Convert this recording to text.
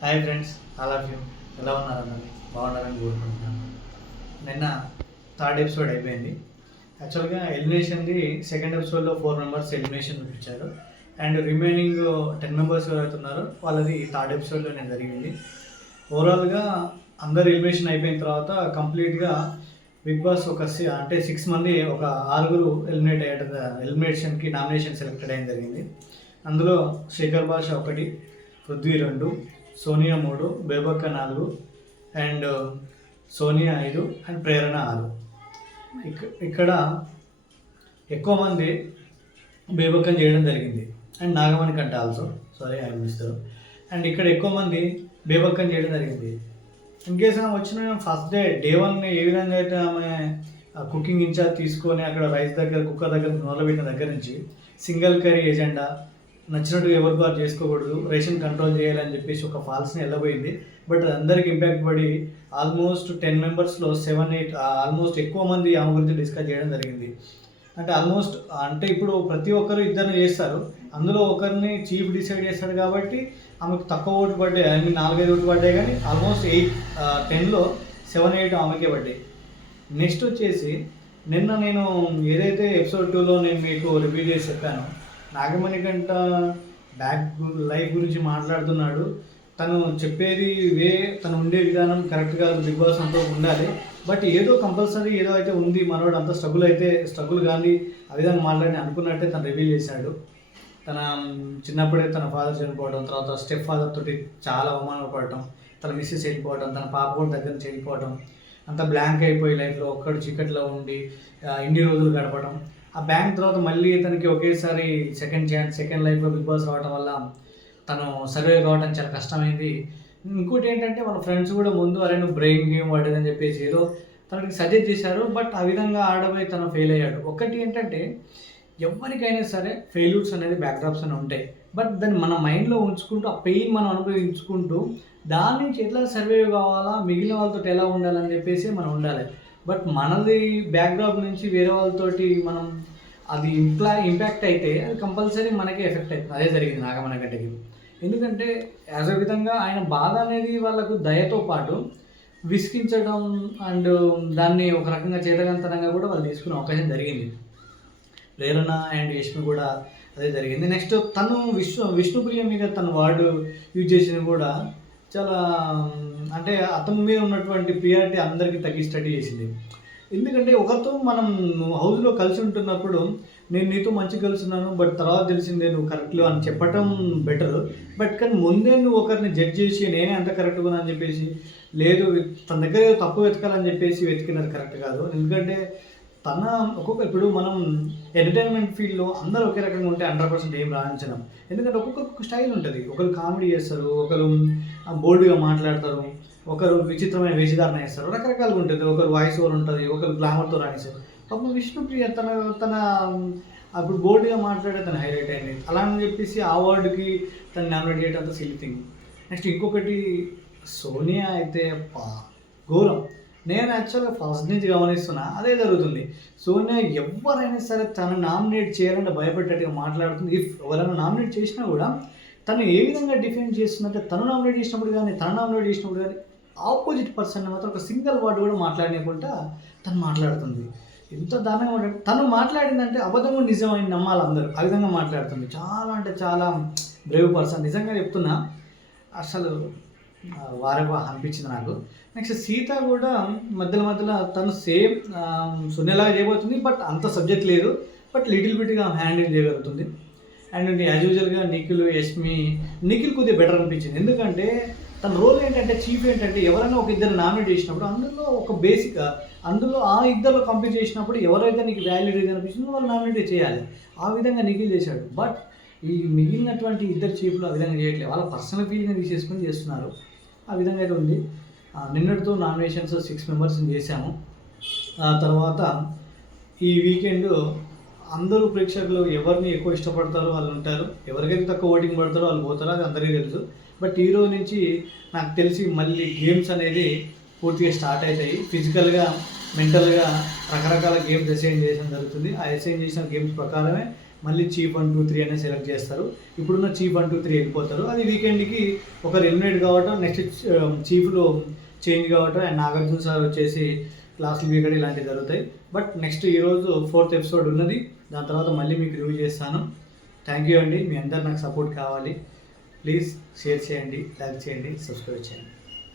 Hi friends, all of you ఎలా ఉన్నారన్నది బాగున్నారని కోరుకుంటున్నాను. నిన్న థర్డ్ ఎపిసోడ్ అయిపోయింది. యాక్చువల్గా ఎలిమినేషన్ది సెకండ్ ఎపిసోడ్లో 4 మెంబర్స్ ఎలిమినేషన్ చూపించారు. అండ్ రిమైనింగ్ 10 మెంబర్స్ ఎవరైతే ఉన్నారో వాళ్ళది థర్డ్ ఎపిసోడ్లో నేను జరిగింది. ఓవరాల్గా అందరు ఎలిమినేషన్ అయిపోయిన తర్వాత కంప్లీట్గా బిగ్ బాస్ అంటే 6 మంది ఒక 6 ఎలిమినేషన్కి నామినేషన్ సెలెక్టెడ్ అయ్యింది జరిగింది. అందులో శేఖర్ భాష 1, పృథ్వీ 2, సోనియా 3, బేబక్క 4 అండ్ సోనియా 5 అండ్ ప్రేరణ 6. ఇక్కడ ఎక్కువ మంది బేబక్కని చేయడం జరిగింది అండ్ నాగమణి కంట ఆల్సో ఐ మిస్టర్. అండ్ ఇక్కడ ఎక్కువ మంది బేబక్కని చేయడం జరిగింది. ఇన్ కేస్ ఆమె వచ్చిన ఫస్ట్ డే 1 ఏ విధంగా అయితే ఆమె కుకింగ్ ఇన్ఛార్జ్ తీసుకొని అక్కడ రైస్ దగ్గర కుక్కర్ దగ్గర మొదలుపెట్టిన దగ్గర నుంచి సింగిల్ కర్రీ ఎజెండా నచ్చినట్టు ఎవరు బార్ చేసుకోకూడదు, రేషన్ కంట్రోల్ చేయాలని చెప్పేసి ఒక ఫాల్స్ని వెళ్ళబోయింది. బట్ అందరికి ఇంపాక్ట్ పడి ఆల్మోస్ట్ 10 మెంబర్స్లో 7-8 ఆల్మోస్ట్ ఎక్కువ మంది ఆమె గురించి డిస్కస్ చేయడం జరిగింది. అంటే ఇప్పుడు ప్రతి ఒక్కరు ఇద్దరిని చేస్తారు, అందులో ఒకరిని చీఫ్ డిసైడ్ చేస్తాడు కాబట్టి ఆమెకు తక్కువ ఓటు పడ్డాయి. 4-5 ఓట్లు పడ్డాయి, కానీ ఆల్మోస్ట్ 10లో 7-8 ఆమెకే పడ్డాయి. నెక్స్ట్ వచ్చేసి నిన్న నేను ఏదైతే ఎపిసోడ్ 2లో నేను మీకు రివ్యూ చేసి చెప్పాను, నాగమణి కంట లైఫ్ గురించి మాట్లాడుతున్నాడు. తను చెప్పేది తను ఉండే విధానం కరెక్ట్ కాదు, బిగ్ బాస్ అంతా ఉండాలి. బట్ ఏదో కంపల్సరీ ఏదో అయితే ఉంది, మనోడు అంత స్ట్రగుల్ కానీ ఆ విధంగా మాట్లాడి అనుకున్నట్టే తను రివీల్ చేశాడు. తన చిన్నప్పుడే తన ఫాదర్ చనిపోవడం, తర్వాత స్టెప్ ఫాదర్ తోటి చాలా అవమానపడటం, తన మిస్సెస్ వెళ్ళిపోవడం, తన పాప కూడా దగ్గర నుంచి వెళ్ళిపోవడం, అంత బ్లాంక్ అయిపోయి లైఫ్లో ఒక్కడు చీకట్లో ఉండి ఇన్ని రోజులు గడపడం. ఆ బ్యాంక్ తర్వాత మళ్ళీ తనకి ఒకేసారి సెకండ్ లైఫ్లో బిగ్ బాస్ రావడం వల్ల తను సర్వే కావడం చాలా కష్టమైంది. ఇంకోటి ఏంటంటే వాళ్ళ ఫ్రెండ్స్ కూడా ముందు అరే నువ్వు బ్రెయిన్ గేమ్ ఆడేదని చెప్పేసి ఏదో తనకి సజెస్ట్ చేశారు. బట్ ఆ విధంగా ఆడబోయి తను ఫెయిల్ అయ్యాడు. ఒకటి ఏంటంటే ఎవరికైనా సరే ఫెయిల్యూర్స్ అనేది బ్యాక్డ్రాప్స్ అని ఉంటాయి. బట్ దాన్ని మన మైండ్లో ఉంచుకుంటూ ఆ పెయిన్ మనం అనుభవించుకుంటూ దాని నుంచి ఎట్లా సర్వే కావాలా, మిగిలిన వాళ్ళతో ఎలా ఉండాలని చెప్పేసి మనం ఉండాలి. బట్ మనది బ్యాక్డ్రాప్ నుంచి వేరే వాళ్ళతోటి మనం అది ఇంపాక్ట్ అయితే అది కంపల్సరీ మనకే ఎఫెక్ట్ అవుతుంది. అదే జరిగింది నాగమణి గంటకి. ఎందుకంటే యాజ్ అ విధంగా ఆయన బాధ అనేది వాళ్ళకు దయతో పాటు విసిగించడం అండ్ దాన్ని ఒక రకంగా చేతగంతనంగా కూడా వాళ్ళు తీసుకునే అవకాశం జరిగింది. ప్రేరణ అండ్ యష్మి కూడా అదే జరిగింది. నెక్స్ట్ తను విష్ణుప్రియ మీద తన వార్డు యూజ్ చేసింది కూడా చాలా అంటే అతని మీద ఉన్నటువంటి ప్రియారిటీ అందరికీ తగ్గిస్టడీ చేసింది. ఎందుకంటే ఒకరితో మనం హౌస్లో కలిసి ఉంటున్నప్పుడు నేను నీతో మంచి కలుస్తున్నాను, బట్ తర్వాత తెలిసిందే నువ్వు కరెక్ట్లో అని చెప్పటం బెటర్. బట్ కానీ ముందే నువ్వు ఒకరిని జడ్జ్ చేసి నేనే అంత కరెక్ట్గా అని చెప్పేసి లేదు తన దగ్గర తప్పు వెతకాలని చెప్పేసి వెతికినది కరెక్ట్ కాదు. ఎందుకంటే ఇప్పుడు మనం ఎంటర్టైన్మెంట్ ఫీల్డ్లో అందరూ ఒకే రకంగా ఉంటే 100% ఏం రాణించడం. ఎందుకంటే ఒక్కొక్క స్టైల్ ఉంటుంది. ఒకరు కామెడీ చేస్తారు, ఒకరు బోల్డ్గా మాట్లాడతారు, ఒకరు విచిత్రమైన వేషధారణ వేస్తారు, రకరకాలుగా ఉంటుంది. ఒకరు వాయిస్ ఓవర్ ఉంటుంది, ఒకరు గ్లామర్తో రాణిస్తారు. అప్పుడు విష్ణుప్రియ తన అప్పుడు బోల్డ్గా మాట్లాడే తను హైలైట్ అయింది. అలా అని చెప్పేసి ఆ అవార్డుకి తను నామినేట్ చేయడం అంత సిల్లీ థింగ్. నెక్స్ట్ ఇంకొకటి సోనియా అయితే ఘోరం. నేను యాక్చువల్గా ఫస్ట్ నుంచి గమనిస్తున్నా అదే జరుగుతుంది. సోనియా ఎవరైనా సరే తను నామినేట్ చేయాలంటే భయపడేటట్టుగా మాట్లాడుతుంది. ఎవరైనా నామినేట్ చేసినా కూడా తను ఏ విధంగా డిఫెండ్ చేస్తుందంటే తను నామినేట్ చేసినప్పుడు కానీ ఆపోజిట్ పర్సన్ మాత్రం ఒక సింగిల్ వర్డ్ కూడా మాట్లాడలేకుండా తను మాట్లాడుతుంది. ఎంత దారుణంగా తను మాట్లాడిందంటే అబద్ధం కూడా నిజమని నమ్మాలి అందరూ. ఆ విధంగా మాట్లాడుతుంది. చాలా అంటే చాలా బ్రేవ్ పర్సన్, నిజంగా చెప్తున్నా. అసలు వారేవా అనిపించింది నాకు. నెక్స్ట్ సీత కూడా మధ్యలో తను సేమ్ సున్నేలాగా చేయబోతుంది, బట్ అంత సబ్జెక్ట్ లేదు, బట్ లిటిల్ బిట్గా హ్యాండిల్ చేయగలుగుతుంది. అండ్ యాజ్ యూజువల్గా నిఖిల్ కొద్దిగా బెటర్ అనిపించింది. ఎందుకంటే తన రోల్ ఏంటంటే చీఫ్ ఏంటంటే ఎవరైనా ఒక ఇద్దరు నామినేట్ చేసినప్పుడు అందులో ఒక బేసిక్ అందులో ఆ ఇద్దరు కంప్లీట్ చేసినప్పుడు ఎవరైతే నీకు వాల్యూ అనిపించిందో వాళ్ళు నామినేట్ చేయాలి. ఆ విధంగా నిఖిల్ చేశాడు. బట్ ఈ మిగిలినటువంటి ఇద్దరు చీఫ్లు ఆ విధంగా చేయట్లేదు, వాళ్ళ పర్సనల్ ఫీలింగ్ తీసేసుకొని చేస్తున్నారు. ఆ విధంగా అయితే ఉంది. నిన్నటితో నామినేషన్స్ 6 మెంబర్స్ని చేశాము. ఆ తర్వాత ఈ వీకెండ్ అందరూ ప్రేక్షకులు ఎవరిని ఎక్కువ ఇష్టపడతారో వాళ్ళు ఉంటారు, ఎవరికైతే తక్కువ ఓటింగ్ పడతారో వాళ్ళు పోతారో అది అందరికీ తెలుసు. బట్ ఈ రోజు నుంచి నాకు తెలిసి మళ్ళీ గేమ్స్ అనేది పూర్తిగా స్టార్ట్ అవుతాయి. ఫిజికల్గా మెంటల్గా రకరకాల గేమ్స్ అసైన్ చేయడం జరుగుతుంది. ఆ అసైన్ చేసిన గేమ్స్ ప్రకారమే మళ్ళీ చీఫ్ 1, 2, 3 అనేది సెలెక్ట్ చేస్తారు. ఇప్పుడున్న చీఫ్ 1, 2, 3 వెళ్ళిపోతారు. అది వీకెండ్కి ఒకరు ఎలిమినేట్ కావటం, నెక్స్ట్ చీఫ్లో చేంజ్ కావటం అండ్ నాగార్జున సార్ వచ్చేసి క్లాసులు వీకెండ్ ఇలాంటివి జరుగుతాయి. బట్ నెక్స్ట్ ఈరోజు 4th ఎపిసోడ్ ఉన్నది. దాని తర్వాత మళ్ళీ మీకు రివ్యూ చేస్తాను. థ్యాంక్ యూ అండి. మీ అందరు నాకు సపోర్ట్ కావాలి. ప్లీజ్ షేర్ చేయండి, లైక్ చేయండి, సబ్స్క్రైబ్ చేయండి.